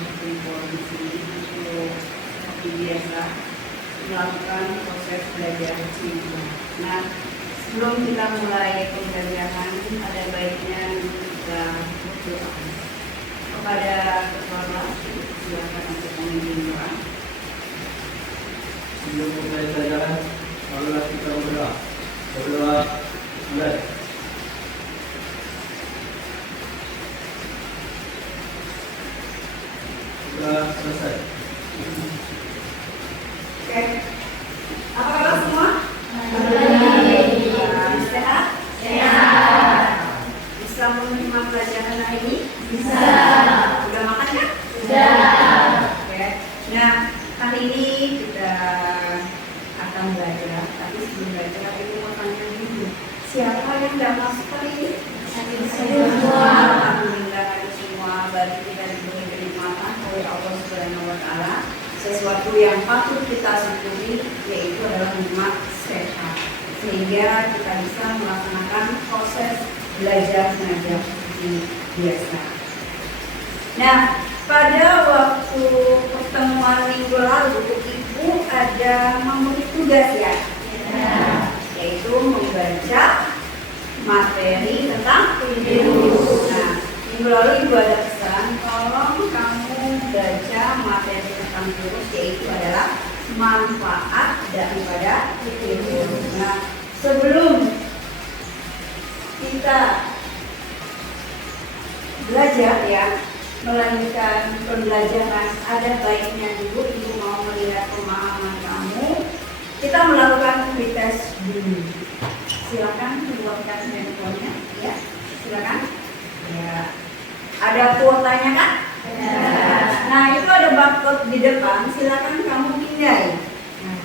berkumpul di sini untuk seperti biasa melakukan proses belajar mingguan. Nah, sebelum kita mulai pembelajaran, ada baiknya kita berdoa kepada Ketua Kelas. Silakan untuk memimpin doa. Sebelum mulai pelajaran, marilah kita berdoa. Berdoa, mulai. Sudah selesai. Oke. Apa kabar semua? Sehat? Sehat. Bisa menerima pelajaran hari ini? Bisa. Udah makan ya? Sudah. Oke. Nah, hari ini kita akan belajar. Tapi sebelum belajar, aku mau tanya dulu. Siapa yang nggak masuk hari ini? Semua. Alhamdulillah ada semua. Berarti kita diberi kenikmatan oleh Allah Subhanahu Wa Taala. Sesuatu yang patut kita syukuri, yaitu adalah nikmat sehat, sehingga kita bisa melaksanakan proses belajar mengajar seperti biasa. Nah, pada waktu pertemuan minggu lalu, Ibu ada memberi tugas ya, yaitu membaca materi tentang virus. Nah, minggu lalu Ibu ada pesan, tolong kamu baca materi tentang virus, yaitu adalah manfaat daripada virus. Nah, sebelum kita belajar ya, melanjutkan pembelajaran, ada baiknya dulu Ibu mau melihat pemahaman kamu. Kita melakukan pretest dulu. Silakan keluarkan handphonenya, ya. Silakan. Ya. Ada kuotanya kan? Ya. Nah, itu ada barcode di depan. Silakan kamu pindai. Nah,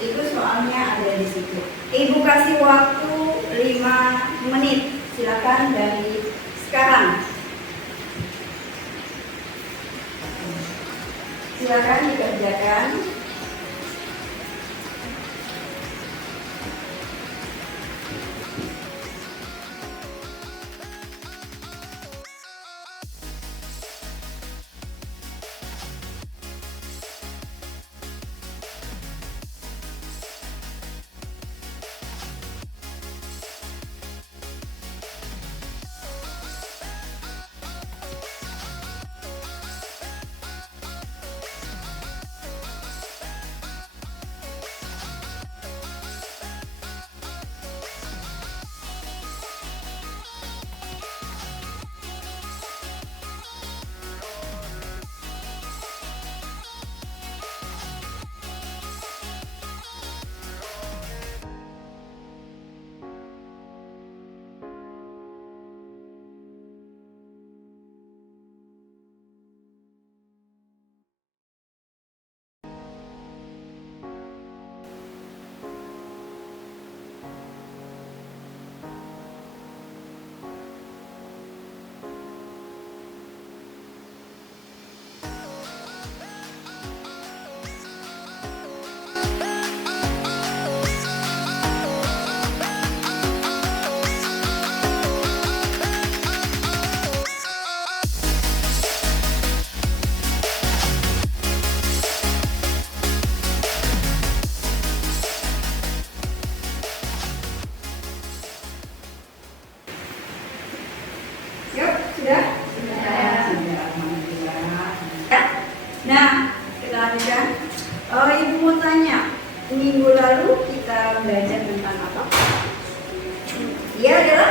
itu soalnya ada di situ. Ibu kasih waktu 5 menit. Silakan dari sekarang. Silakan dikerjakan. Yuk, sudah? Sudah, alhamdulillah. Ya. Nah, kita lanjutkan. Ibu mau tanya, minggu lalu kita belajar tentang apa? Iya adalah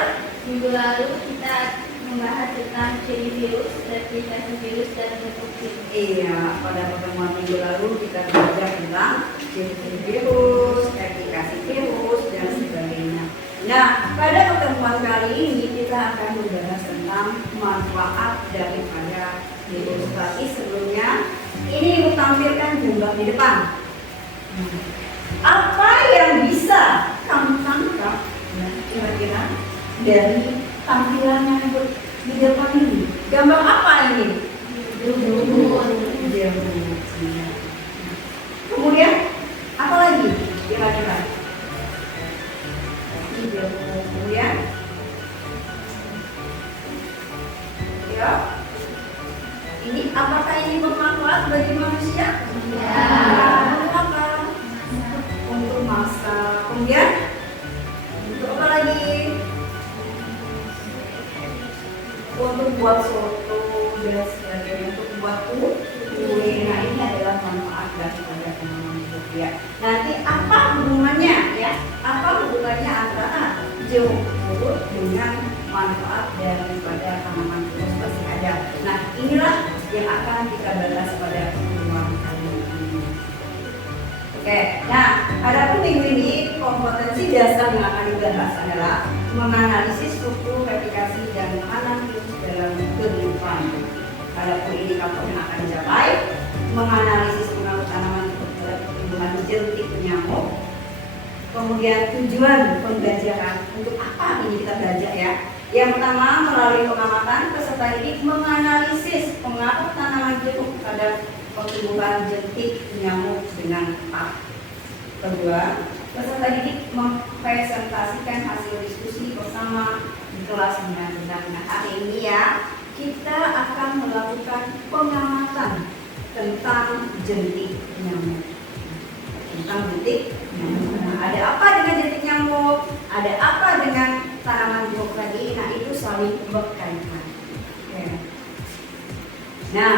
Minggu lalu kita membahas tentang ciri virus, replikasi virus, dan bentuk virus. Iya, pada pertemuan minggu lalu kita belajar tentang ciri-ciri virus, replikasi virus, dan sebagainya. Nah, pada pertemuan kali ini kita akan membahas tentang manfaat daripada virus. Tapi sebelumnya, ini Ibu tampilkan gambar di depan. Apa yang bisa kamu tangkap, kira-kira dari tampilan yang di depan ini? Gambar apa ini? Kemudian apa lagi kira-kira? Kemudian ya, Ini apakah ini bermanfaat bagi manusia? Ya. Untuk apa? Untuk masak. Kemudian untuk apa lagi? Untuk buat soto dan sebagainya, untuk buat kue. Nah, ini adalah manfaat daripada tanaman jeruk ya. Nanti apa hubungannya ya? Apa hubungannya antara jeruk purut dengan manfaat daripada tanaman jeruk masih ada? Nah, inilah yang akan kita bahas pada pertemuan kali ini. Oke, nah adapun minggu ini kompetensi dasar yang akan dibahas adalah menganalisis struktur, replikasi, dan analisis dalam kehidupan. Adapun ini kampus yang akan dicapai menganalisis pengaruh tanaman terhadap pertumbuhan jentik nyamuk. Kemudian tujuan pembelajaran, untuk apa ini kita belajar ya? Yang pertama, melalui pengamatan peserta didik menganalisis pengaruh tanaman jeruk terhadap pertumbuhan jentik nyamuk dengan tepat. Kedua, peserta didik mempresentasikan hasil diskusi bersama di kelas dengan benar. Nah, hari ini ya kita akan melakukan pengamatan tentang jentik nyamuk. Tentang jentik nyamuk. Nah, ada apa dengan jentik nyamuk? Ada apa dengan tanaman jeruk tadi? Nah, itu saling berkaitan. Oke. Nah,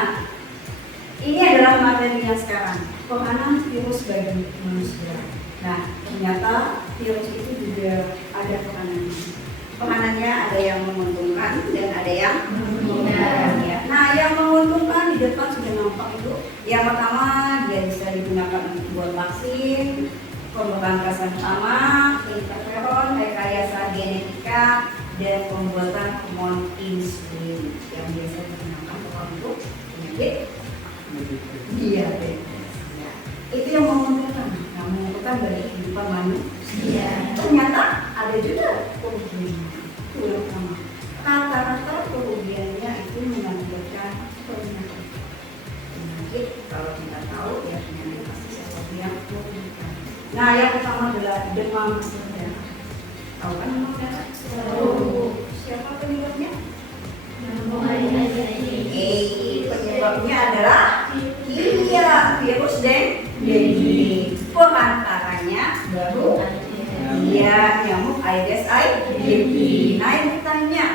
ini adalah materinya sekarang, peranan virus bagi manusia. Nah, ternyata virus itu juga ada peranannya. Peranannya ada yang menguntungkan dan ada yang menguntungkan ya. Nah, yang menguntungkan di depan sudah nampak itu. Yang pertama, dia bisa digunakan untuk buat vaksin, pemberantasan hama, interferon, rekayasa genetika, dan pembuatan hormon insulin yang biasa digunakan untuk penyakit diabetes. Ya. Itu yang menguntungkan. Yang menguntungkan bagi kehidupan manusia. Ternyata ada juga kerugiannya. Itu yang pertama. Rata-rata kerugiannya itu mengakibatkan penyakit. Penyakit kalau kita tahu ya penyakit pasti sesuatu yang merugikan. Nah, yang pertama adalah demam berdarah. Tahu kan demam berdarah? Tahu. Siapa penyebabnya? Penyebabnya adalah virus dengue. Pengantaranya baru nyamuk Aedes aegypti. Nah, yang ditanya,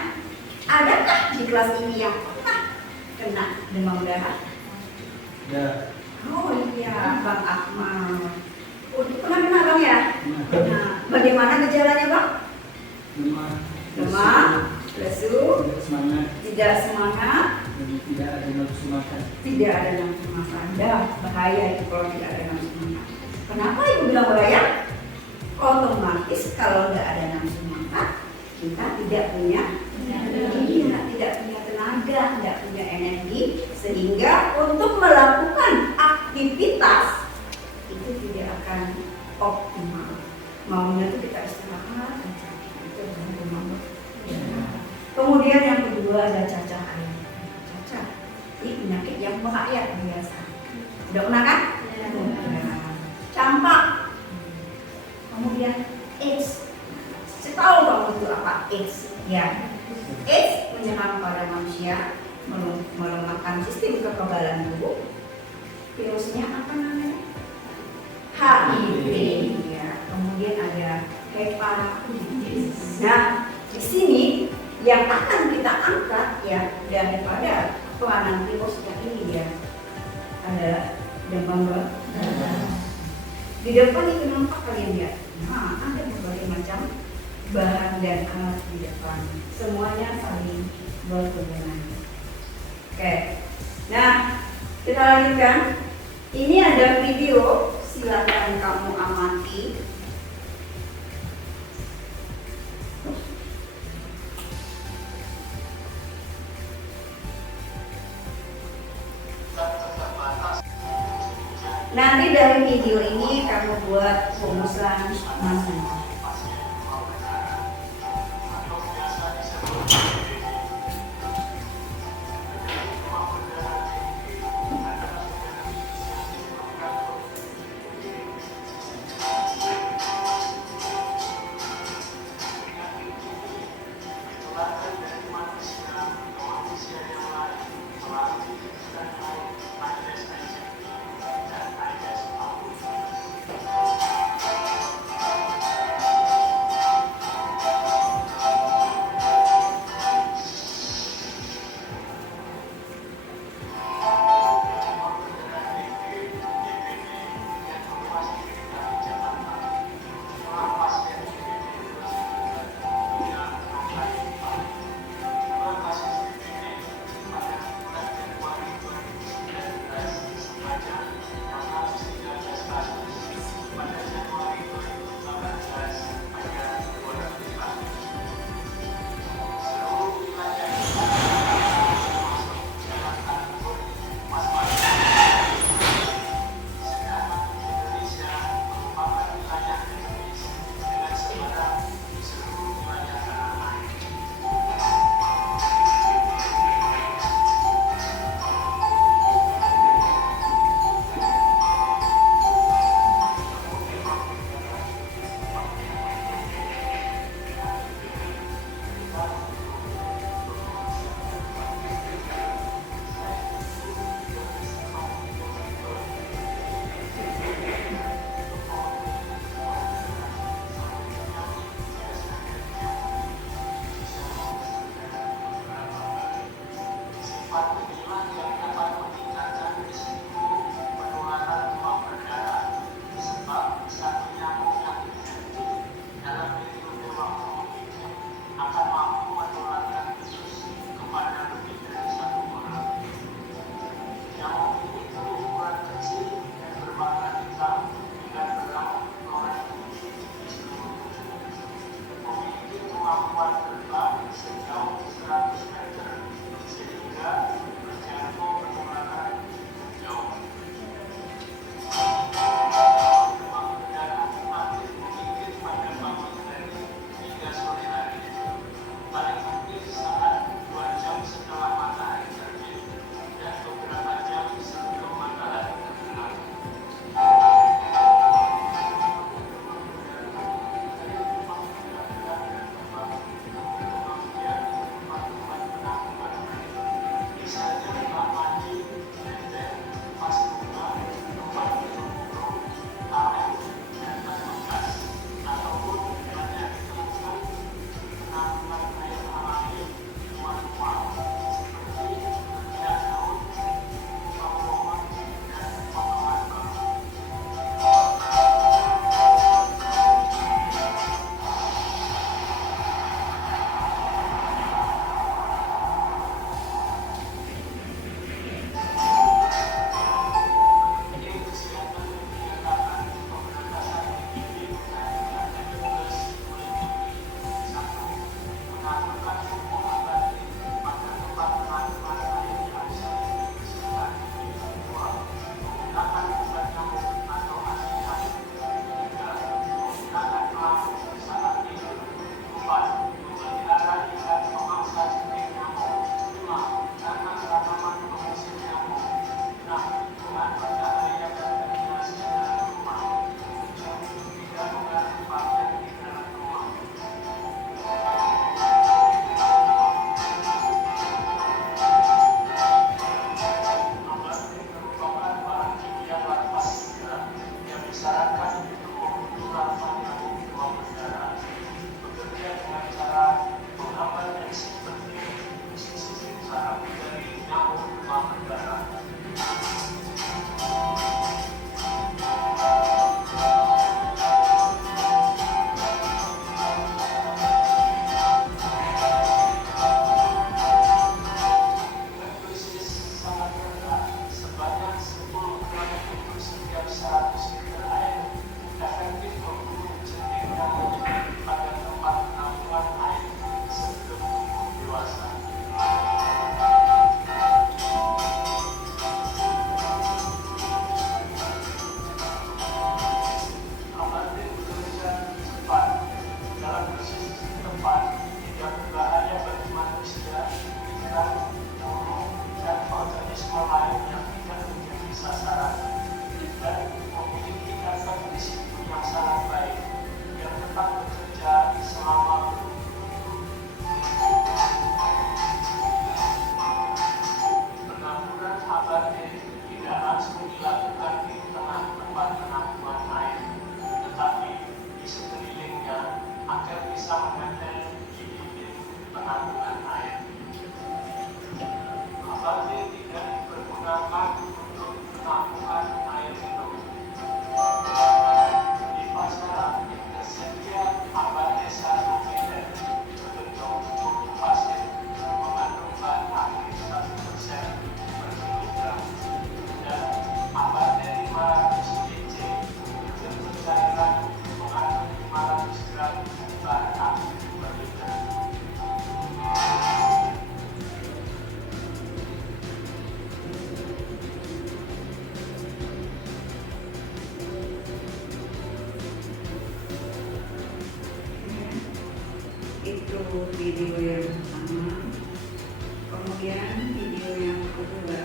adakah di kelas ini yang pernah kena demam berdarah? Ya. Oh iya, Bang Akmal. Oh, pernah kena Bang ya? Nah, bagaimana gejalanya Bang? Demam, lesu, tidak semangat, tidak ada nafsu makan. tidak ada nafsu makan. Dah, bahaya itu kalau tidak ada nafsu makan. Kenapa ibu bilang bahaya? Otomatis kalau nggak ada nafsu makan, kita tidak punya tenaga, tidak punya energi, sehingga untuk melakukan aktivitas itu tidak akan optimal. Maunya itu kita istirahat aja. Itu demam. Kemudian yang kedua ada cacah air. Cacah, ini penyakit yang bahaya biasa. Udah pernah kan? Ya. Campak. Kemudian AIDS. Saya tahu bahwa itu apa AIDS. Ya. AIDS menyerang pada manusia, melemahkan sistem kekebalan tubuh. Virusnya apa namanya? HIV. Ya. Kemudian ada hepatitis. Nah, di sini yang akan kita angkat ya daripada peranan virusnya ini ya adalah demam berdarah. Di depan itu nampak kalian lihat. Nah, ada berbagai macam bahan dan alat di depan. Semuanya saling berhubungan. Oke. Nah, kita lanjutkan. Ini ada video, silakan kamu amati. Nanti dari video ini kamu buat rumusan masing. video yang pertama, kemudian video yang kedua.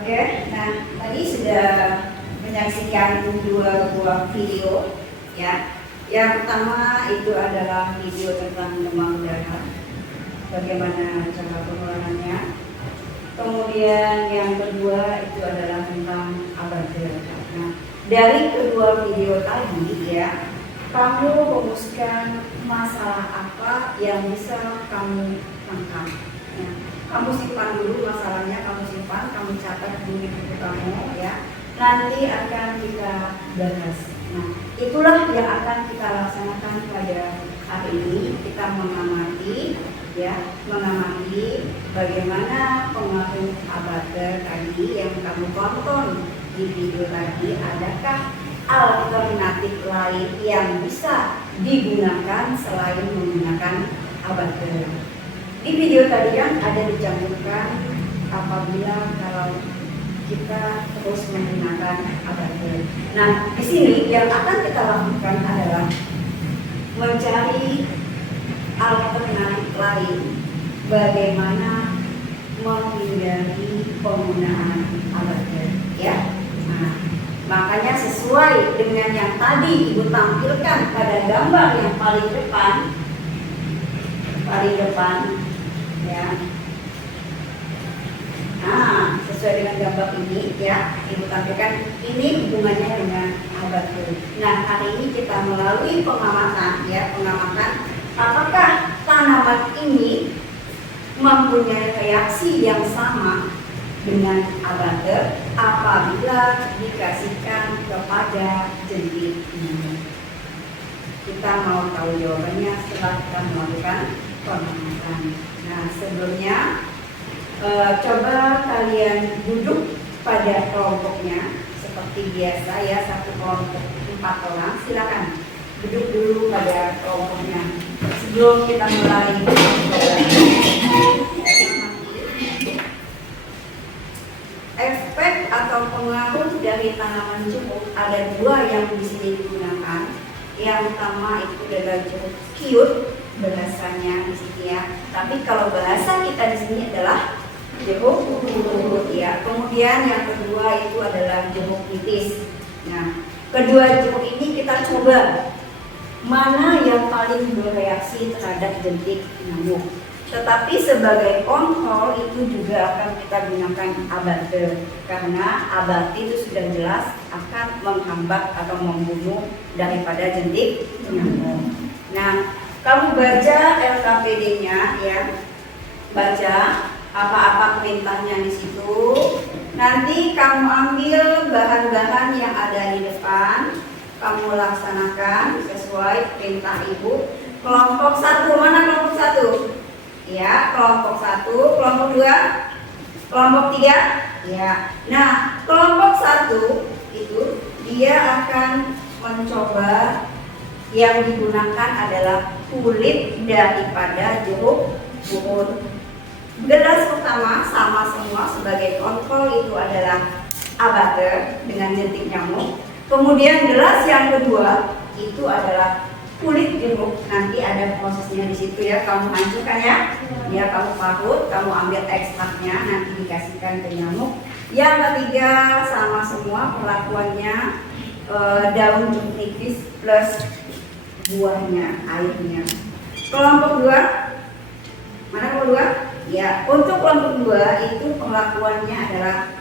Oke, nah tadi sudah menyaksikan dua buah video ya. Yang pertama itu adalah video tentang demam berdarah, bagaimana cara penularannya. Kemudian yang kedua itu adalah tentang abater. Nah, dari kedua video tadi ya, kamu rumuskan masalah apa yang bisa kamu tangkap. Ya. Kamu simpan dulu masalahnya, kamu simpan, kamu catat dulu di buku kamu ya. Nanti akan kita bahas. Nah, itulah yang akan kita laksanakan pada hari ini. Kita mengamati ya, mengamati bagaimana pengaruh abater tadi yang kamu tonton di video tadi. Adakah alternatif lain yang bisa digunakan selain menggunakan abater? Di video tadi kan ada dicantumkan apabila kalau kita terus menggunakan abater. Nah, di sini yang akan kita lakukan adalah mencari alternatif lain bagaimana menghindari penggunaan abater, ya. Nah, makanya sesuai dengan yang tadi Ibu tampilkan pada gambar yang paling depan ya. Nah, sesuai dengan gambar ini ya, Ibu tampilkan ini hubungannya dengan abater. Nah, hari ini kita melalui pengamatan ya, apakah tanaman ini mempunyai reaksi yang sama dengan abater apabila dikasihkan kepada jentik nyamuk. Kita mau tahu jawabannya setelah kita melakukan pengamatan. Nah, sebelumnya coba kalian duduk pada kelompoknya seperti biasa ya, satu kelompok 4 orang. Silakan duduk dulu pada kelompoknya sebelum kita mulai. Efek atau pengaruh dari tanaman jeruk ada dua yang di sini digunakan. Yang pertama itu adalah jeruk kiut bahasanya di sini ya. Tapi kalau bahasa kita di sini adalah jeruk purut ya. Kemudian yang kedua itu adalah jeruk nipis. Nah, kedua jeruk ini kita coba mana yang paling bereaksi terhadap jentik nyamuk. Tetapi sebagai kontrol itu juga akan kita gunakan abater, karena abater itu sudah jelas akan menghambat atau membunuh daripada jentik nyamuk. Nah, kamu baca LKPD-nya ya, baca apa-apa perintahnya di situ. Nanti kamu ambil bahan-bahan yang ada di depan, kamu laksanakan sesuai perintah Ibu. Kelompok 1, mana kelompok 1? Ya, kelompok 1, kelompok 2, kelompok 3. Ya. Nah, kelompok 1 itu dia akan mencoba yang digunakan adalah kulit daripada jeruk purut. Gelas pertama sama semua sebagai kontrol itu adalah abater dengan jentik nyamuk. Kemudian gelas yang kedua itu adalah kulit jeruk. Nanti ada prosesnya di situ ya, kamu hancurkan ya. Ya, kamu parut, kamu ambil ekstraknya, nanti dikasihkan ke nyamuk. Yang ketiga sama semua perlakuannya, daun jeruk nipis plus buahnya, airnya. Kelompok 2. Mana kelompok 2? Ya, untuk kelompok 2 itu pengakuannya adalah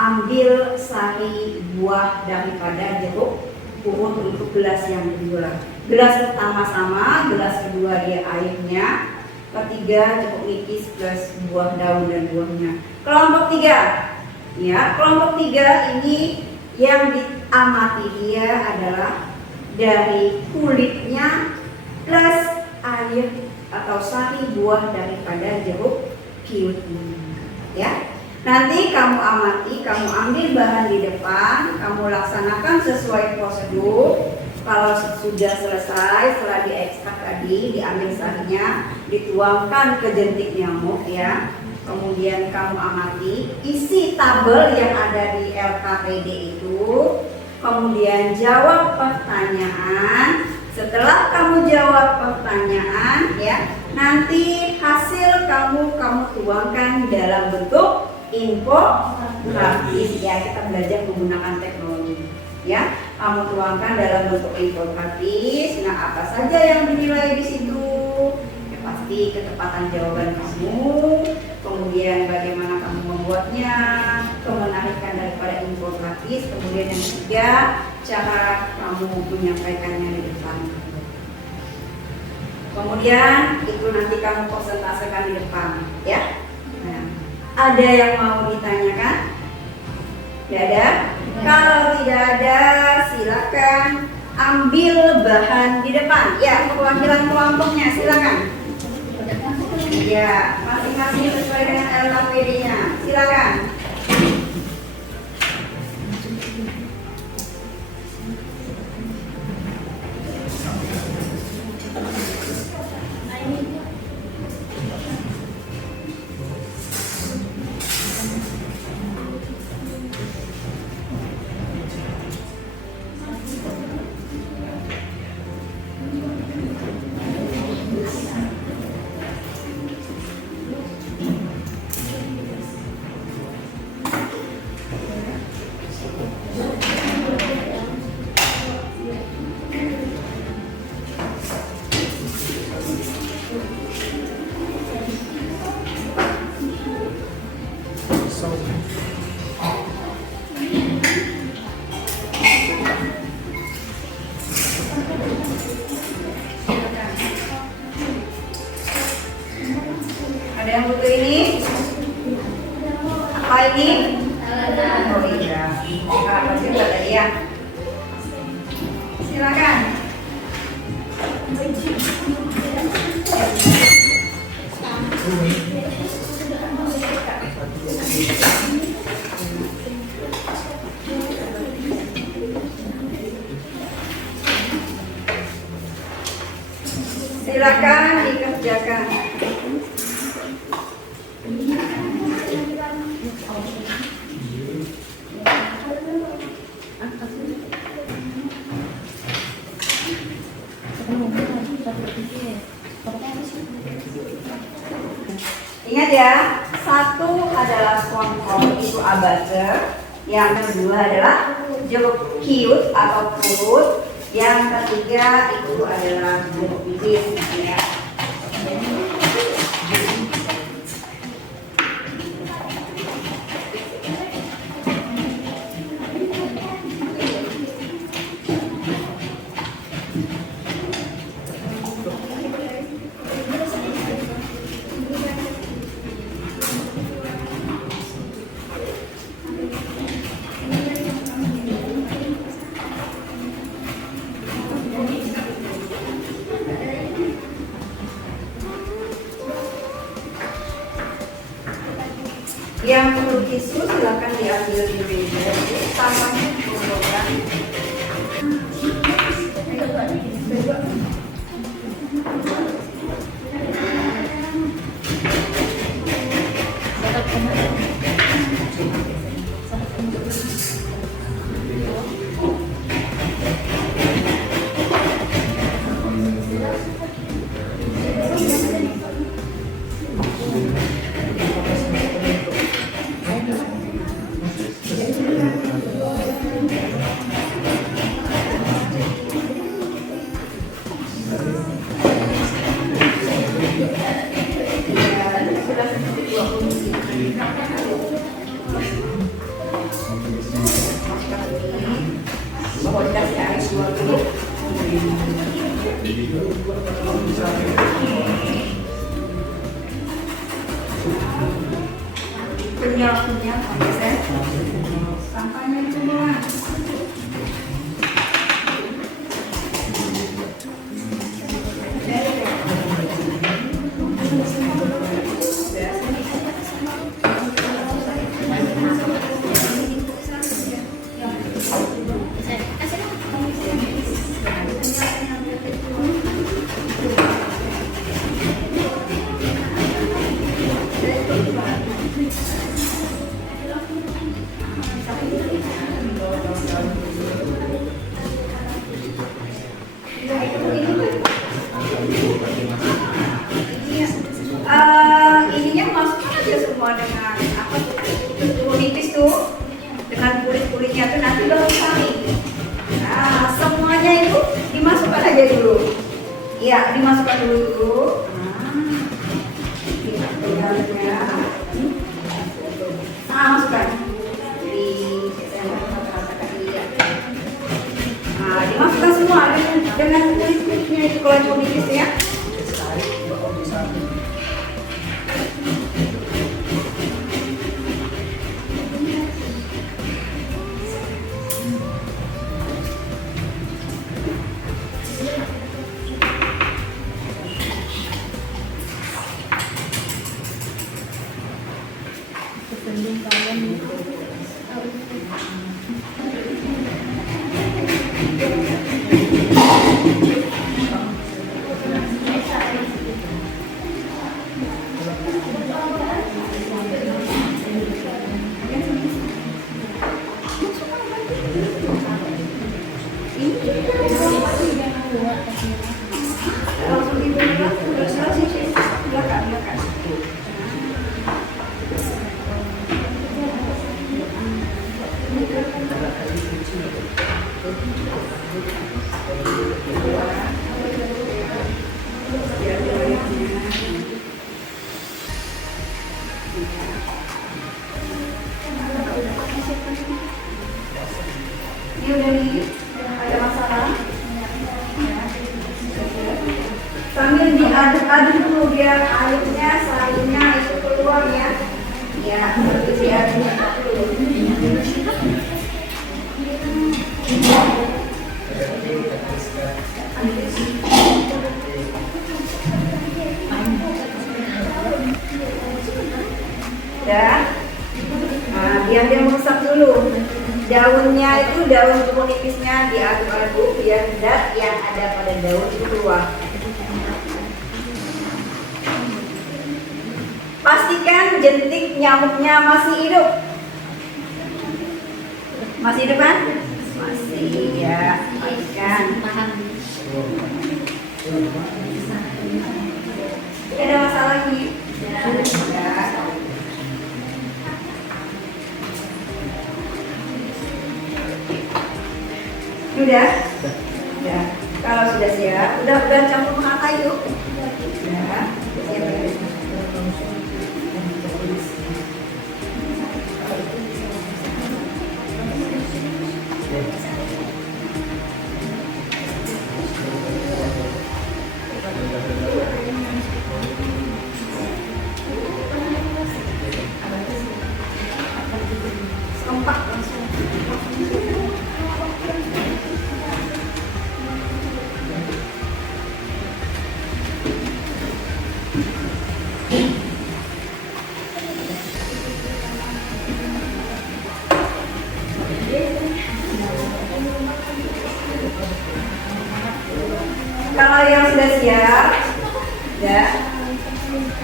ambil sari buah daripada jeruk purut untuk gelas yang kedua. Gelas pertama sama, gelas kedua dia airnya, ketiga cukup nipis plus buah daun dan buahnya. Kelompok 3. Ya, kelompok 3 ini yang diamati dia adalah dari kulitnya plus air atau sari buah daripada jeruk kiwit ini. Ya. Nanti kamu amati, kamu ambil bahan di depan, kamu laksanakan sesuai prosedur. Kalau sudah selesai, setelah diekstrak tadi, diambil sarinya, dituangkan ke jentik nyamuk ya. Kemudian kamu amati isi tabel yang ada di LKPD itu. Kemudian jawab pertanyaan. Setelah kamu jawab pertanyaan ya, nanti hasil kamu tuangkan dalam bentuk infografis ya. Kita belajar menggunakan teknologi ya. Kamu tuangkan dalam bentuk infografis. Nah, apa saja yang dinilai di situ? Ya, pasti ketepatan jawaban kamu, kemudian bagaimana kamu membuatnya, kemenarikan daripada infografis, kemudian yang ketiga cara kamu menyampaikannya di depan. Kemudian itu nanti kamu presentasikan di depan ya. Nah, ada yang mau ditanyakan? Tidak ada? Kalau tidak ada, silakan ambil bahan di depan. Ya, perwakilan kelompoknya silakan. Ya, masing-masing sesuai dengan LKPD-nya. Silakan. Ada yang butuh ini? Apa ini? Oh iya, apa juga tadi ya? Silakan. Silakan dikerjakan. Ingat ya, satu adalah songkok itu abase, yang kedua adalah jeruk kiut atau purut, yang ketiga itu adalah jeruk nipis ya. Yang perlu tisu silakan diambil di meja, tangannya dikumpulkan. Punya sampai sampahnya itu doang. Ininya masukkan aja semua dengan apa tuh nipis tuh dengan kulit-kulitnya tuh nanti baru saring. Nah semuanya itu dimasukkan aja dulu. Iya dimasukkan dulu. Masukkan. Nah dimasukkan semua dengan kulit-kulitnya itu kalau nipis ya. Langsung di belakang, belakang. Ini udah nih, ada masalah. Sambil diaduk-aduk dulu biar airnya, sayurnya itu keluar ya. Ya, terus diaduk dulu. Ya. Nah, biar dia meresap dulu. Daunnya itu daun jeruk nipisnya diaduk-aduk biar zat yang ada pada daun itu keluar. Pastikan jentik nyamuknya masih hidup. Masih hidup kan? Masih ya. Pastikan. Tidak ada masalah lagi. Ya. Sudah? Ya. Kalau sudah siap, udah campur merata itu. Ya. Siap. Kompak langsung. Kalau yang sudah siap, ya,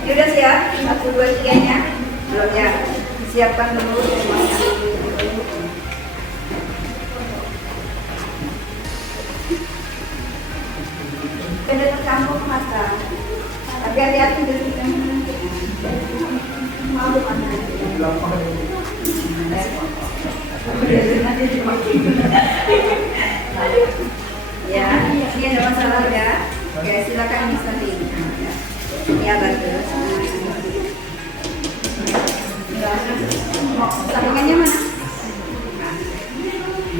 ini udah siap, 1, 2, 3-nya, belum ya, siapkan dulu, Kena tercampur mata, tapi hati-hati dulu kan, malu mana? Ya, ini ada masalah ya. Oke, silakan Mas Tadi. Ya, bagus. Saringannya mana?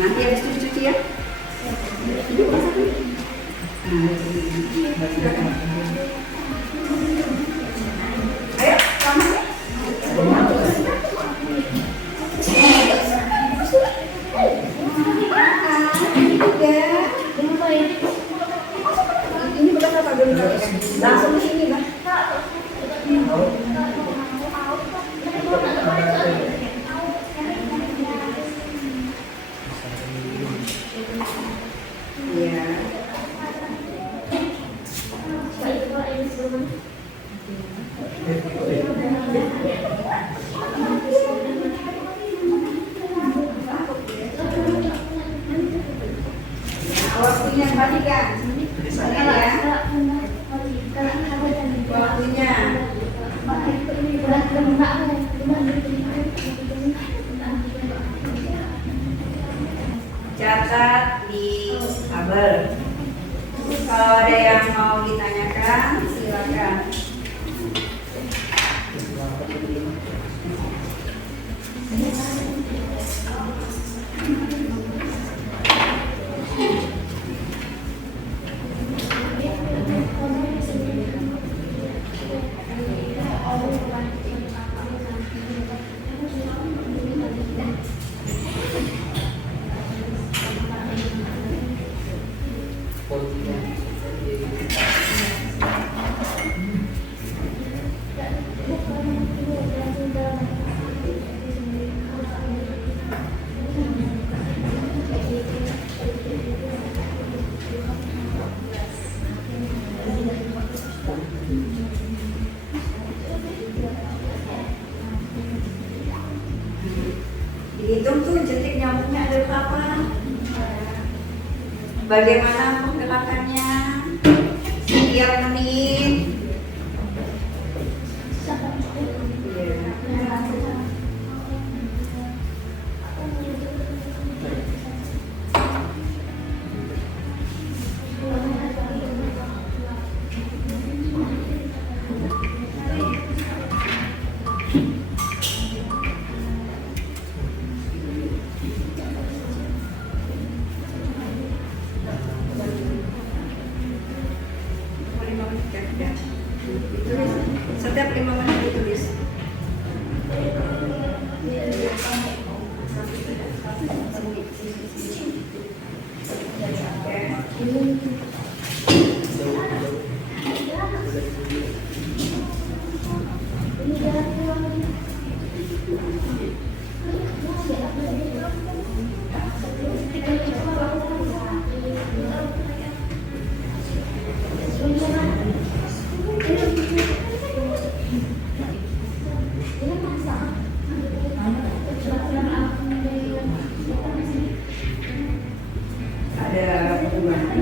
Nanti habis itu dicuci ya. Ayo, kamu. Catat di tabel. Kalau ada yang mau ditanyakan, silakan. Dihitung tuh jentik nyamuknya ada berapa? Bagaimana penggerakannya? Setiap menit. Ditulis. Setiap 5 menit ditulis. Ada perubahan.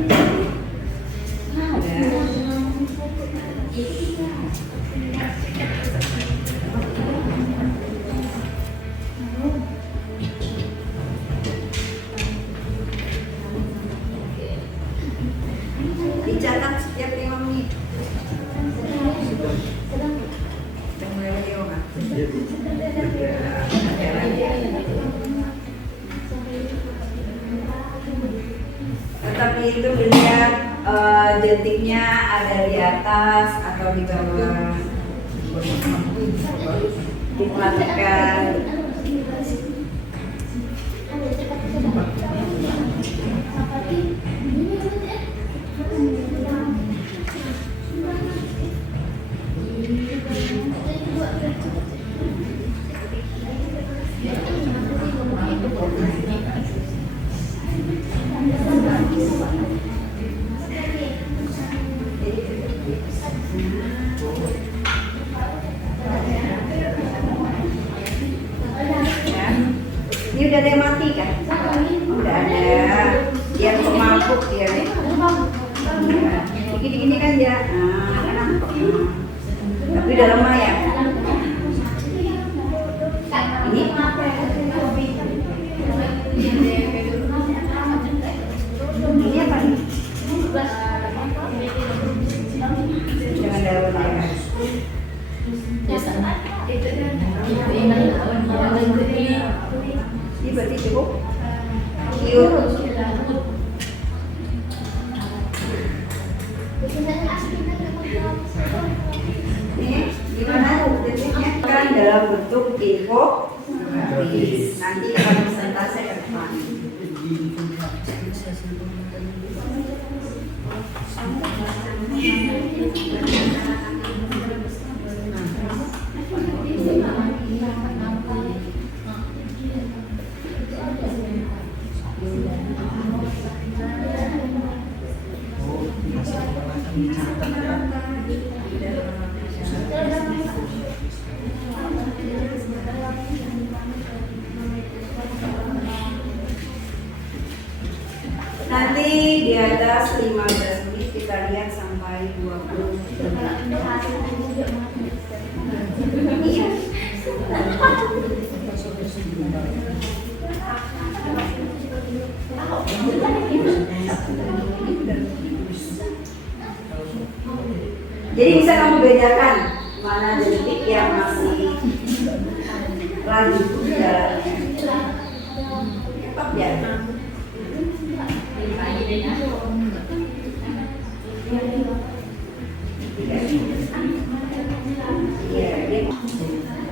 Dicatat setiap 5 menit. Kita mulai lagi, Om. Tetap itu dilihat jentiknya ada di atas atau di bawah. Diperhatikan. Ini udah ada yang mati kan? Udah ada. Dia pemabuk dia nih. Gini-gini kan dia. Tapi udah lemah ya. Ini ini apa nih? Jangan daun ya. Ini berarti cukup. Kiur. Ini gimana detiknya kan dalam bentuk info nanti akan presentasi ke depan. Nanti di atas 15 menit kita lihat sampai 20 menit. Iya. membedakan mana detik yang masih lagi jalannya. Cepat ya.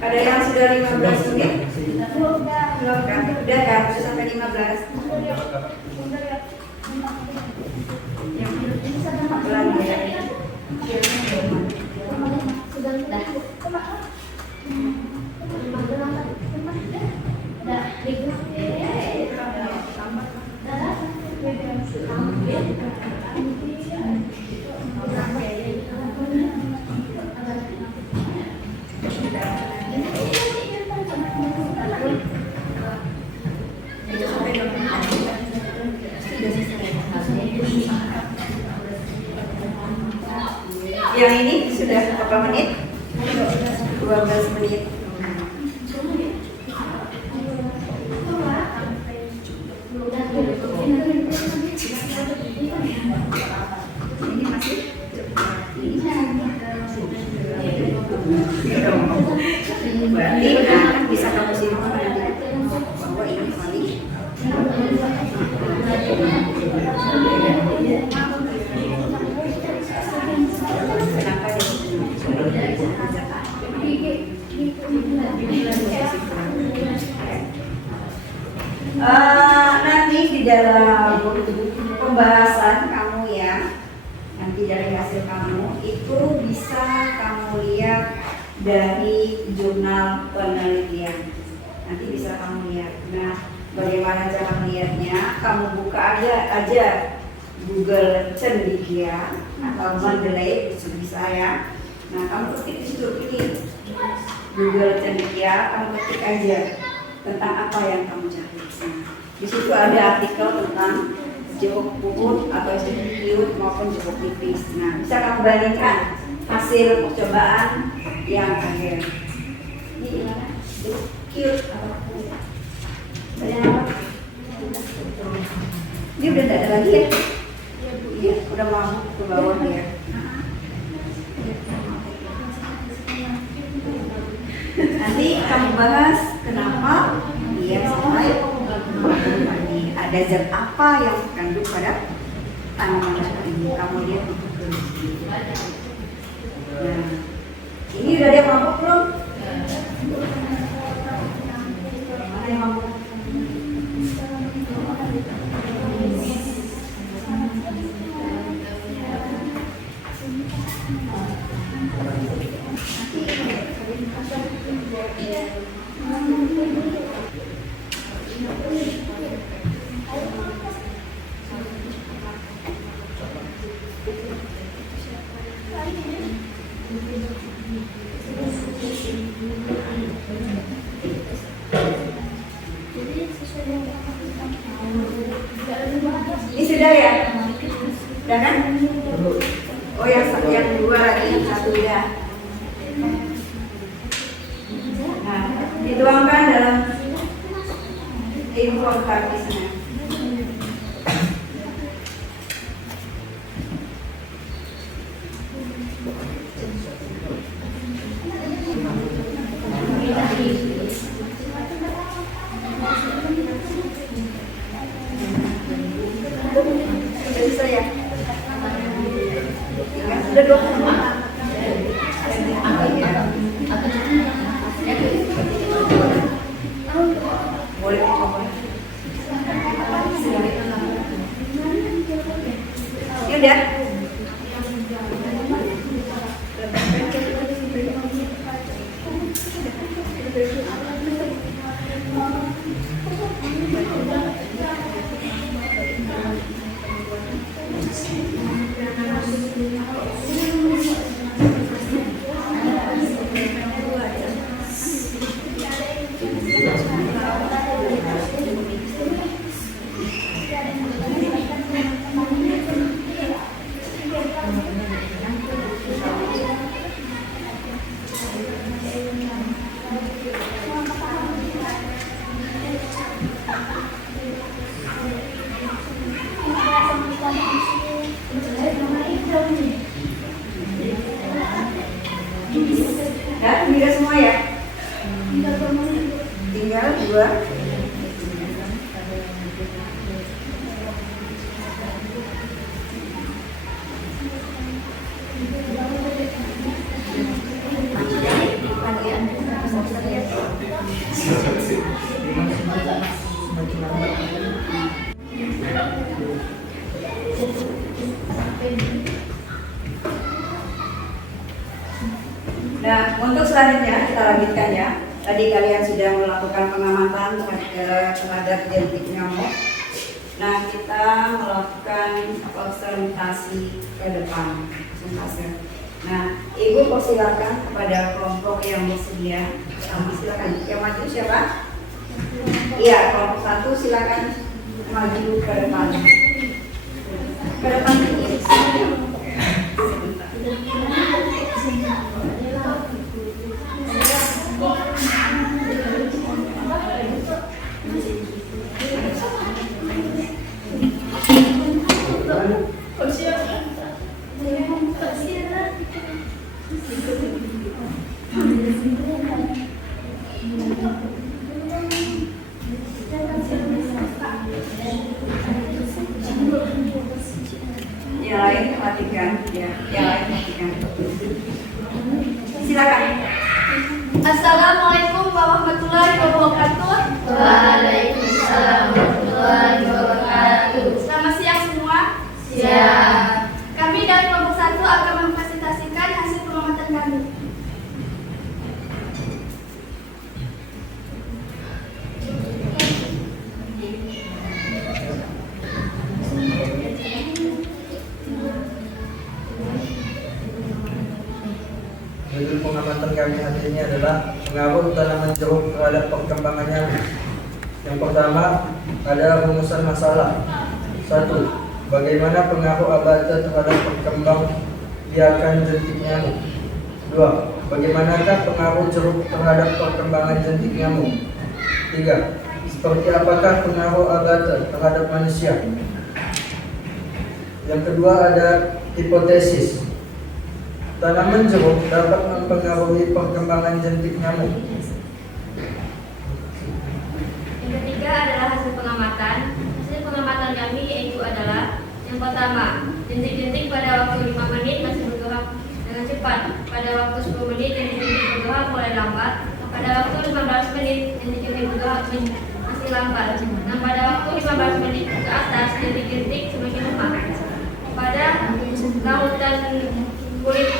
Ada yang sudah 15 menit? Belum kan? Udah kan? Sudah sampai 15. Pelan ya. Yang ini sudah berapa menit? 12 menit. Ini masih berarti bisa kamu simpan bahwa ini paling nanti di dalam pembahasan kamu ya, nanti dari hasil kamu itu bisa kamu lihat dari jurnal penelitian. Nanti bisa kamu lihat. Nah, bagaimana cara melihatnya? Kamu buka aja Google Cendekia atau Mendeley, itu bisa ya. Nah, kamu ketik di situ ini Google Cendekia, kamu ketik aja tentang apa yang kamu cari. Nah, di situ ada artikel tentang jepuk puput atau jepuk kiut maupun jepuk tipis. Nah, bisa kamu bandingkan hasil percobaan yang akhir. Ini gimana? Jepuk kiut atau puput? Banyak apa? Ini udah tidak ada lagi ya? Iya, udah mau ke bawah ya. Nanti kamu bahas kenapa dia sampai ada zat apa yang terkandung pada tanaman ini. Kamu lihat untuk sini. Nah, ini udah ada mabuk belum? Mana yang mabuk? Ini sudah ya? Sudah kan? Oh yang dua lagi, satu ya. Nah, dituangkan dalam info kartisnya. Bisa ya? Sudah 20. Boleh coba. Ya udah. tinggal 2. Nah, untuk selanjutnya kita lanjutkan ya. Tadi kalian sudah melakukan pengamatan terhadap jentik nyamuk. Nah, kita melakukan observasi ke depan. Nah, Ibu persilakan kepada kelompok yang bersedia. Silakan. Yang maju siapa? Iya, kelompok 1 silakan maju ke depan. Ke depan ini. Yang lain perhatikan, ya. Yang lain perhatikan. Silakan. Assalamualaikum warahmatullahi wabarakatuh. Waalaikumsalam warahmatullahi wabarakatuh. Selamat siang semua. Siap. Kami dari kelompok 1 akan mempresentasikan hasil pengamatan kami. Judul pengamatan kami hari ini adalah pengaruh tanaman jeruk terhadap perkembangan nyamuk. Yang pertama, ada rumusan masalah. 1. Bagaimana pengaruh abate terhadap perkembangbiakan jentik nyamuk? 2. Bagaimanakah pengaruh jeruk terhadap perkembangan jentik nyamuk? 3. Seperti apakah pengaruh abate terhadap manusia? Yang kedua ada hipotesis. Tanaman jeruk dapat mempengaruhi perkembangan jentik nyamuk. Yang ketiga adalah hasil pengamatan. Hasil pengamatan kami yaitu adalah yang pertama, jentik-jentik pada waktu 5 menit masih bergerak dengan cepat. Pada waktu 10 menit jentik-jentik bergerak mulai lambat. Pada waktu 15 menit jentik-jentik bergerak masih lambat. Nah, pada waktu 15 menit ke atas jentik-jentik semakin lemah. Pada lautan kulit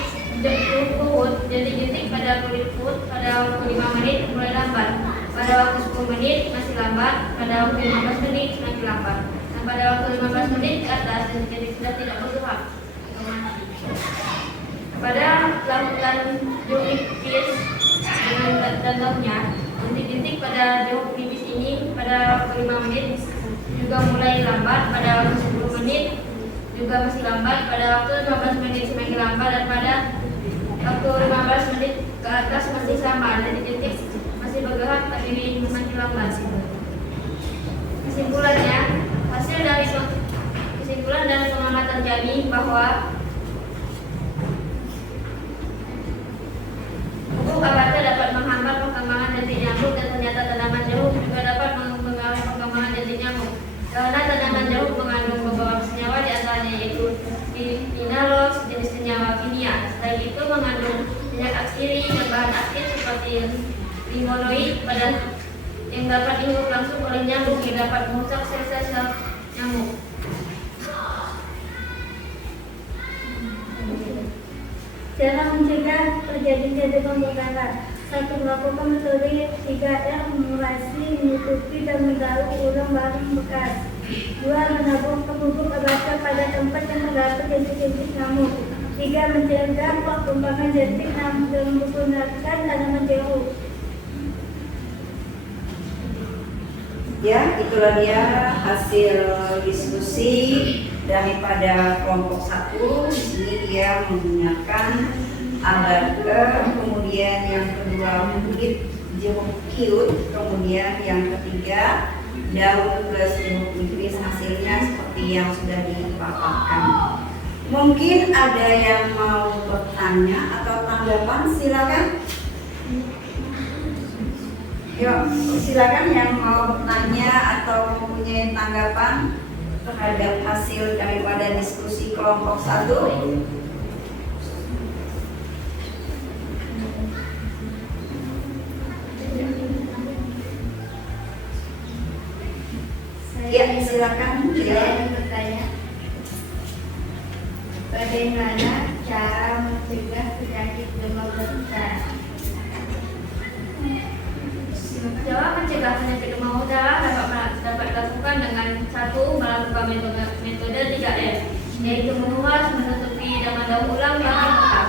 kuhut, jentik-jentik pada kulit kuhut pada waktu 5 menit mulai lambat. Pada waktu 10 menit masih lambat. Pada waktu 15 menit semakin lambat. Dan pada waktu 15 menit ke atas jentik-jentik sudah tidak bergerak. Pada lautan jeruk nipis dengan contohnya, jentik-jentik pada jeruk nipis ini pada waktu 5 menit juga mulai lambat. Pada waktu 10 menit juga masih lambat. Pada waktu 15 menit semakin lambat. Dan pada waktu 15 menit ke atas masih sama, jentik-jentik masih bergerak tapi semakin lambat. Kesimpulan dari pengamatan kami bahwa pupuk abate dapat menghambat perkembangan jentik nyamuk, dan ternyata tanaman jeruk juga dapat mempengaruhi perkembangan jentik nyamuk. Karena tanaman jeruk mengandung beberapa senyawa, di antaranya yaitu finols, jenis senyawa kimia. Selain itu mengandung minyak atsiri dan bahan aktif seperti limonoid yang dapat dihirup langsung oleh nyamuk, yang dapat merusak sel-sel nyamuk. Cara mencegah terjadinya demam berdarah. 1. Melakukan metode 3R, mengurangi, menutupi, dan mendaur ulang barang bekas. 2. Menabung pupuk abate pada tempat yang terdapat jentik-jentik nyamuk. 3. Mencegah perkembangan jentik nyamuk dengan menggunakan tanaman jeruk. Ya, itulah dia hasil diskusi daripada kelompok 1. Di sini dia menggunakan abate, kemudian yang kedua kulit jeruk kiut, kemudian yang ketiga daun plus jeruk nipis. Hasilnya seperti yang sudah dipaparkan. Mungkin ada yang mau bertanya atau tanggapan, silakan. Yuk, silakan yang mau bertanya atau mempunyai tanggapan terhadap hasil daripada diskusi kelompok 1. Ya, silakan. Saya ingin bertanya, bagaimana cara mencegah penyakit demam berdarah? Cara mencegah penyakit demam berdarah dapat dilakukan dengan 1. Melakukan metode 3M, yaitu menguras, menutupi, dan mendaur ulang bahan bekas.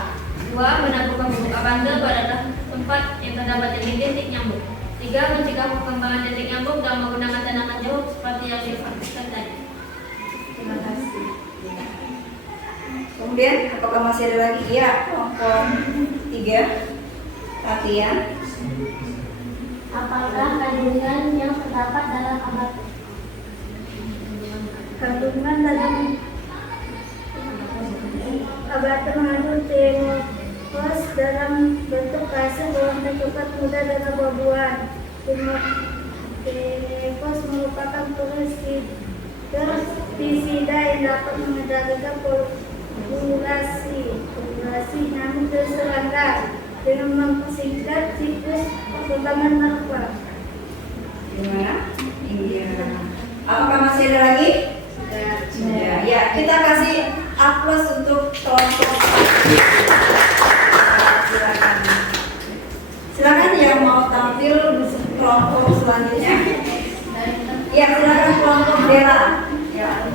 2. Menaburkan bubuk lavender pada tempat yang terdapat jentik nyamuk. 3. Mencegah perkembangan jentik nyamuk dan menggunakan tanaman jeruk seperti yang disampaikan tadi. Terima kasih. Kemudian, apakah masih ada lagi? Ya, kelompok 3. Tatian. Apakah kandungan yang terdapat dalam abatu? Kandungan dalam abatu mengandung temofos dalam bentuk pasir berwarna coklat muda dan abu-abuan. Temofos merupakan pestisida yang dapat mengendalikan populasi nyamuk dan serangga dengan mempersingkat siklus perkembangan larva. Gimana? India. Apakah masih ada lagi? Sudah. Ya, kita kasih aplaus untuk kelompok 1. Silakan. Silakan yang mau tampil kelompok selanjutnya. Ya, silakan kelompok Bella. Ya.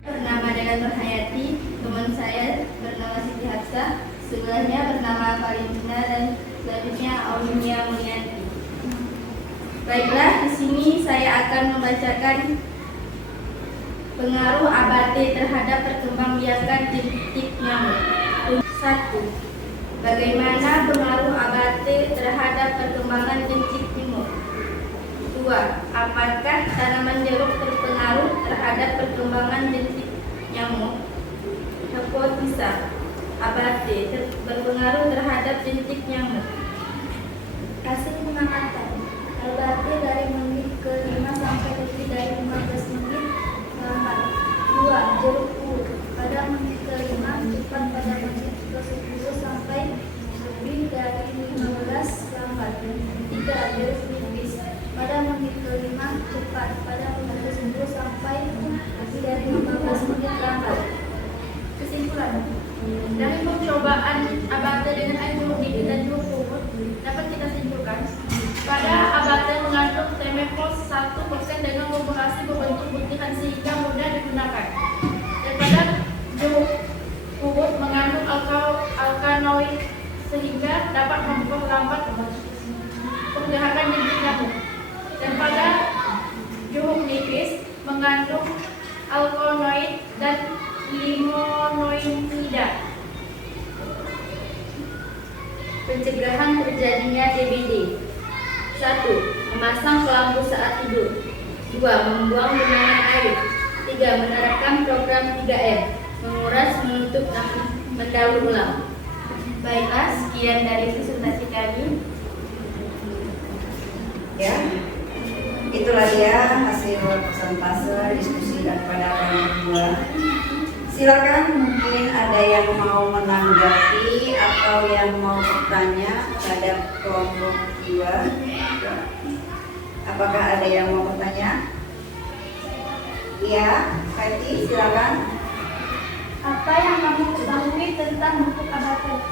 Bernama Dengan Nurhayati, teman saya bernama Siti Hafsah, sebelahnya bernama Valentina dan selanjutnya Aulia Mulyani. Baiklah, di sini saya akan membacakan pengaruh abate terhadap perkembangbiakan jentik nyamuk. 1. Bagaimana pengaruh abate terhadap perkembangan jentik nyamuk? 2. Apakah tanaman jeruk berpengaruh terhadap perkembangan jentik nyamuk? Hipotesa abate berpengaruh terhadap jentik nyamuk. Hasil pengamatan abate dari menit ke-5 sampai lebih dari 15 menit lambat. 2. Jeruk purut pada menit ke-5 cepat pada menit ke-10 sampai lebih dari 15 lambat. 3. Jeruk nipis pada menit ke-5 cepat pada menit ke-10 sampai lebih dari 15 menit lambat. Kesimpulan, dari percobaan abate dengan air jeruk nipis dan jeruk purut dapat kita simpulkan pada abate mengandung temofos 1% dengan populasi berbentuk butiran sehingga mudah digunakan. Daripada jeruk purut mengandung alkaloid sehingga dapat memperlambat pergerakan jentik nyamuk. Dan pada jeruk nipis mengandung alkaloid dan limonoida. Pencegahan terjadinya DBD. 1. Memasang pelampu saat tidur. 2. Membuang genangan air. 3. Menerapkan program 3M. Menguras, menutup, dan mendaur ulang. Baiklah, sekian dari presentasi kami. Ya. Itulah dia hasil persentase diskusi daripada kelompok 2. Silakan, mungkin ada yang mau menanggapi atau yang mau bertanya terhadap kelompok 2. Apakah ada yang mau bertanya? Iya, Fatih, silakan. Apa yang kamu ketahui tentang bubuk abate?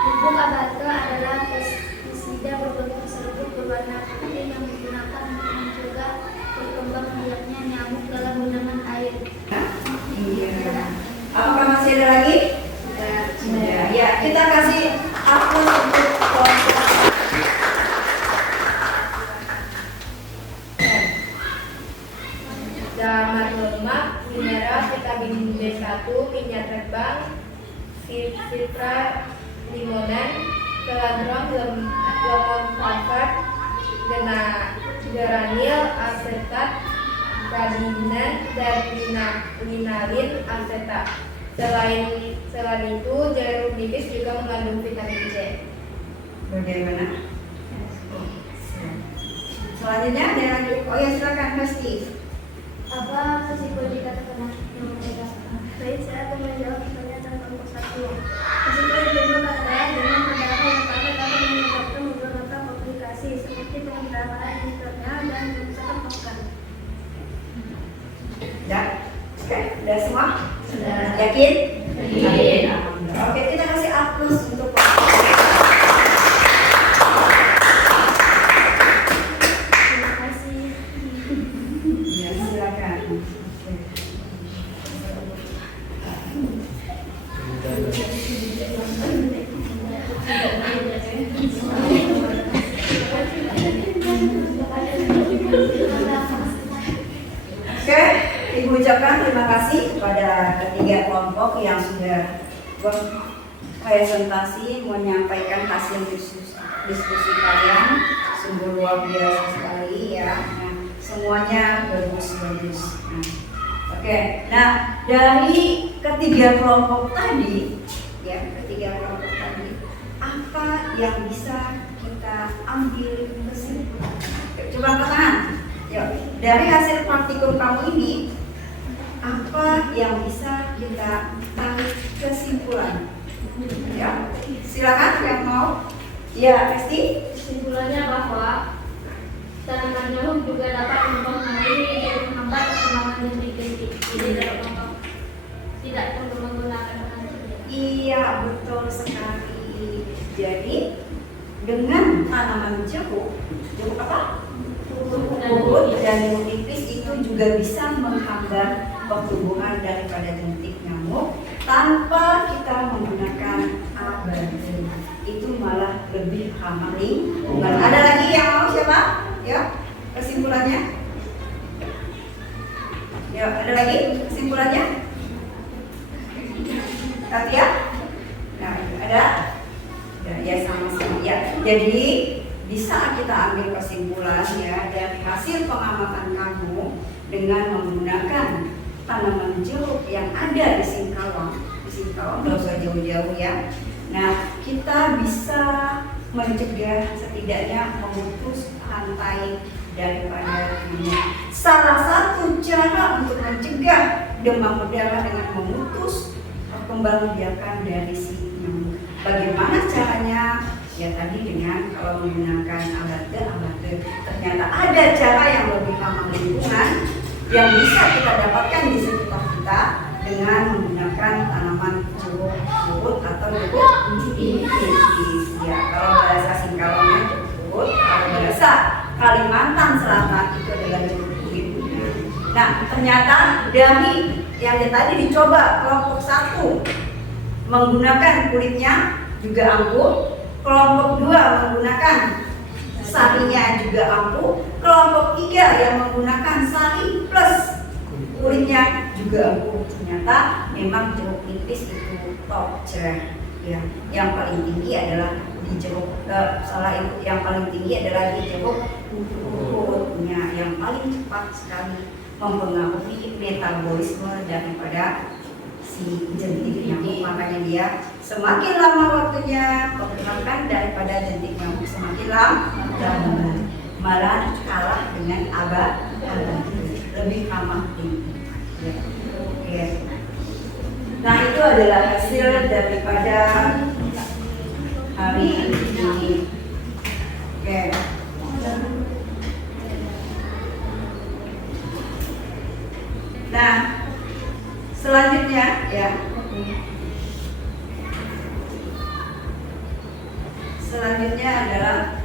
Bubuk abate adalah pestisida berbentuk serbuk berwarna putih yang digunakan untuk mencegah perkembangbiaknya nyamuk dalam genangan air. Iya. Apakah masih ada lagi? Sudah. Ya, kita kasih aplaus untuk kelompok. Damar lemak, mineral, vitamin B1, minyak terbang, citra limonan, telandrong, lemon sulfat, geranil, asetat, linalin, amfeta. Selain itu, jeruk nipis juga mengandung vitamin C. Bagaimana? Selanjutnya ada lagi? Oh ya, silakan Pasti. Apa resiko jika terkena pneumonia? Baik, saya akan menjawab pertanyaan kelompok 1. Resiko yang timbul adalah dengan perdarahan yang padat dapat menyebabkan beberapa komplikasi seperti pengembarahan internal dan kerusakan organ. Sudah? Oke, sudah semua? Sudah. Yakin? Yakin. Alhamdulillah. Oke, kita kasih aplaus untuk Terima kasih. ya, silakan. Oke, Ibu ucapkan terima kasih kepada ketiga kelompok yang sudah berpresentasi menyampaikan hasil diskusi kalian. Sungguh luar biasa sekali ya. Nah, semuanya bagus-bagus. Oke, nah dari ketiga kelompok tadi, apa yang bisa kita ambil kesimpulan? Coba angkat tangan. Yuk, dari hasil praktikum kamu ini, apa yang bisa kita tarik kesimpulan? Ya, silakan yang mau. Ya, Esti. Kesimpulannya bahwa tanaman jeruk juga dapat mempengaruhi dan menghambat perkembangan jentik-jentik. Jadi tidak perlu menggunakan bahan kimia. Iya, betul sekali. Jadi dengan tanaman jeruk apa? Urut dan nipis itu juga bisa menghambat pertumbuhan daripada jentik nyamuk tanpa kita menggunakan abadi. Itu malah lebih ramah lingkungan. Ada lagi yang mau siapa? Ya, kesimpulannya. Ya, ada lagi kesimpulannya? Katia? Nah, ada? Ya sama-sama. Ya, jadi bisa kita ambil kesimpulan ya dari hasil pengamatan kamu dengan menggunakan tanaman jeruk yang ada di Singkawang nggak usah jauh-jauh ya. Nah, kita bisa mencegah setidaknya memutus rantai daripada nyamuk. Salah satu cara untuk mencegah demam berdarah dengan memutus perkembangbiakan dari si nyamuk. Bagaimana caranya? Ya tadi dengan kalau menggunakan abate. Ternyata ada cara yang lebih ramah lingkungan yang bisa kita dapatkan di sekitar kita dengan menggunakan tanaman jeruk urut atau jeruk nipis. Ya, kalau bahasa Singkawangnya jeruk urut, kalau bahasa Kalimantan Selatan itu adalah jeruk kulit. Nah, ternyata dari yang tadi dicoba kelompok 1 menggunakan kulitnya juga ampuh. Kelompok 2 menggunakan sarinya juga ampuh. Kelompok 3 yang menggunakan sari plus kulitnya juga ampuh. Ternyata memang jeruk nipis itu top tier. Ya, yang paling tinggi adalah di jeruk yang paling tinggi adalah di jeruk urutnya yang paling cepat sekali mempengaruhi metabolisme daripada si jentik nyamuk. Makanya dia semakin lama waktunya pergerakan daripada jentik nyamuk semakin lama, malah kalah dengan abadi, lebih ramah lingkungan. Ya. Nah, itu adalah hasil daripada hari ini. Oke. Nah, selanjutnya ya. Selanjutnya adalah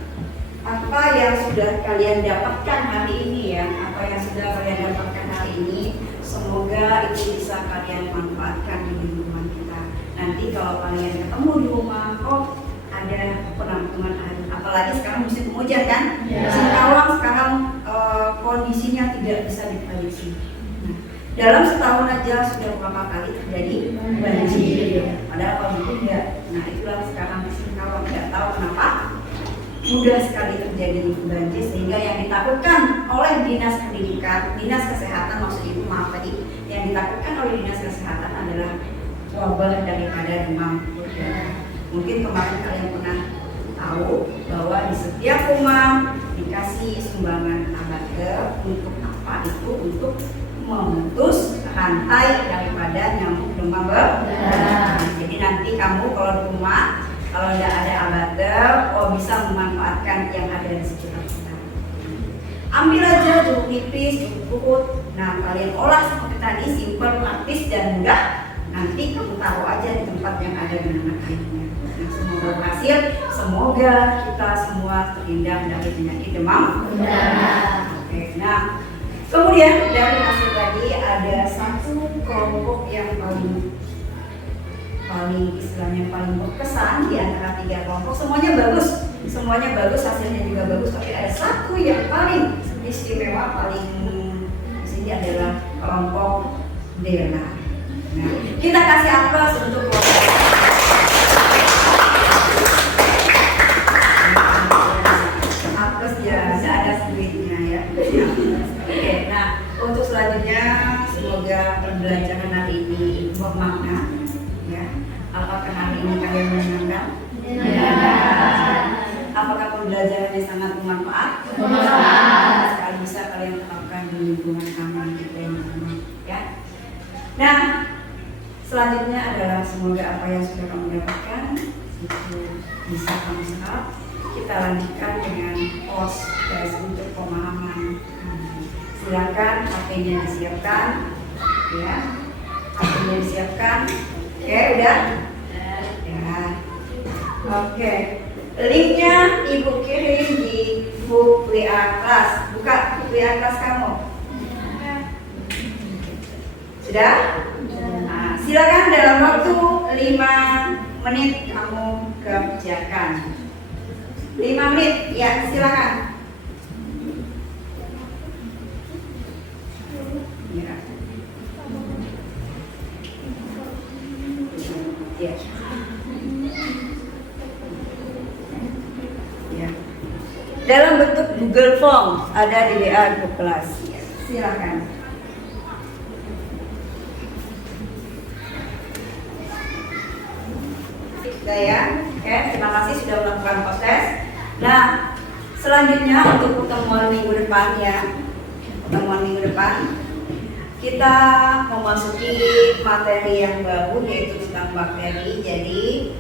apa yang sudah kalian dapatkan hari ini ya. Apa yang sudah kalian dapatkan hari ini, semoga itu bisa kalian manfaatkan di lingkungan kita. Nanti kalau kalian ketemu di rumah, oh ada penampungan air. Apalagi sekarang musim hujan kan? Singkawang sekarang kondisinya tidak bisa diprediksi. Dalam setahun aja sudah berapa kali terjadi banjir, padahal kalau itu enggak. Nah, itulah sekarang Singkawang tidak tahu kenapa mudah sekali terjadi banjir, sehingga yang ditakutkan oleh dinas pendidikan, dinas kesehatan maksud ibu maaf tadi, yang ditakutkan oleh dinas kesehatan adalah wabah daripada demam berdarah. Mungkin kemarin kalian pernah tahu bahwa di setiap rumah dikasih sumbangan abatel. Untuk apa itu? Untuk memutus rantai daripada nyamuk demam berdarah. Jadi nanti kamu kalau di rumah, kalau tidak ada abatel, bisa memanfaatkan yang ada di sekitar kita. Ambil aja jeruk nipis, jeruk purut. Nah, kalian olah seperti tadi, simpel, praktis dan mudah. Nanti kamu taruh aja di tempat yang ada genangan airnya. Nah, semoga berhasil. Semoga kita semua terhindar dari penyakit demam berdarah. Oke, nah kemudian dari hasil tadi ada satu kelompok yang paling istilahnya paling berkesan di antara 3 kelompok. Semuanya bagus, hasilnya juga bagus, tapi ada satu yang paling istimewa, paling di sini adalah kelompok Dela. Nah, kita kasih aplaus untuk kelompok aplaus ya, tidak ada duitnya ya. Oke, nah untuk selanjutnya semoga pembelajaran hari ini bermakna. Apakah hari ini kalian menyenangkan? Ya. Apakah pembelajarannya sangat bermanfaat? Sekali bisa kalian terapkan di lingkungan kamu ya. Nah, selanjutnya adalah semoga apa yang sudah kamu dapatkan itu bisa kamu serap. Kita lanjutkan dengan post tes untuk pemahaman. Silakan HP-nya disiapkan, ya. HP-nya disiapkan. Oke, udah? Ya. Oke. Linknya Ibu kirim di buku WA kelas. Buka buku WA kelas kamu. Sudah? Nah, silakan dalam waktu 5 menit kamu kerjakan. 5 menit, ya silakan. Ya. Ya. Ya. Dalam bentuk Google Form ada di WA grup kelas. Ya. Silakan. Ya, oke, terima kasih sudah melakukan proses. Nah, selanjutnya untuk pertemuan minggu depan ya, pertemuan minggu depan kita memasuki materi yang baru yaitu tentang bakteri. Jadi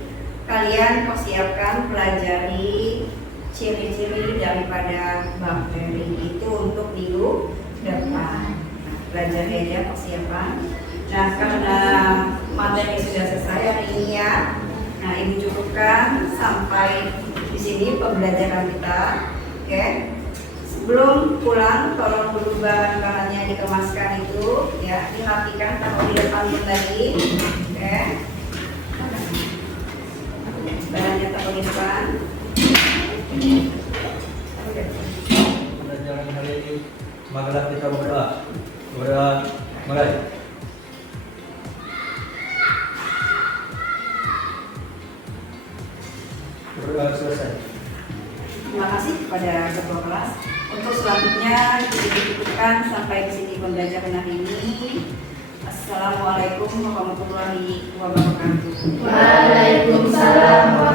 kalian persiapkan pelajari ciri-ciri daripada bakteri itu untuk minggu depan. Nah, pelajari aja persiapan. Nah, karena materi sudah selesai hari ini ya. Nah, Ibu cukupkan sampai di sini pembelajaran kita. Oke. Sebelum pulang, tolong dulu bahan-bahannya dikemaskan itu, ya, dirapikan taruh di depan tadi. Oke. Bahannya taruh di depan. Pembelajaran hari ini, marilah kita berdoa. Berdoa, mulai. Selesai. Terima kasih kepada ketua kelas. Untuk selanjutnya dicukupkan sampai di sini pembelajaran hari ini. Assalamualaikum warahmatullahi wabarakatuh. Waalaikumsalam.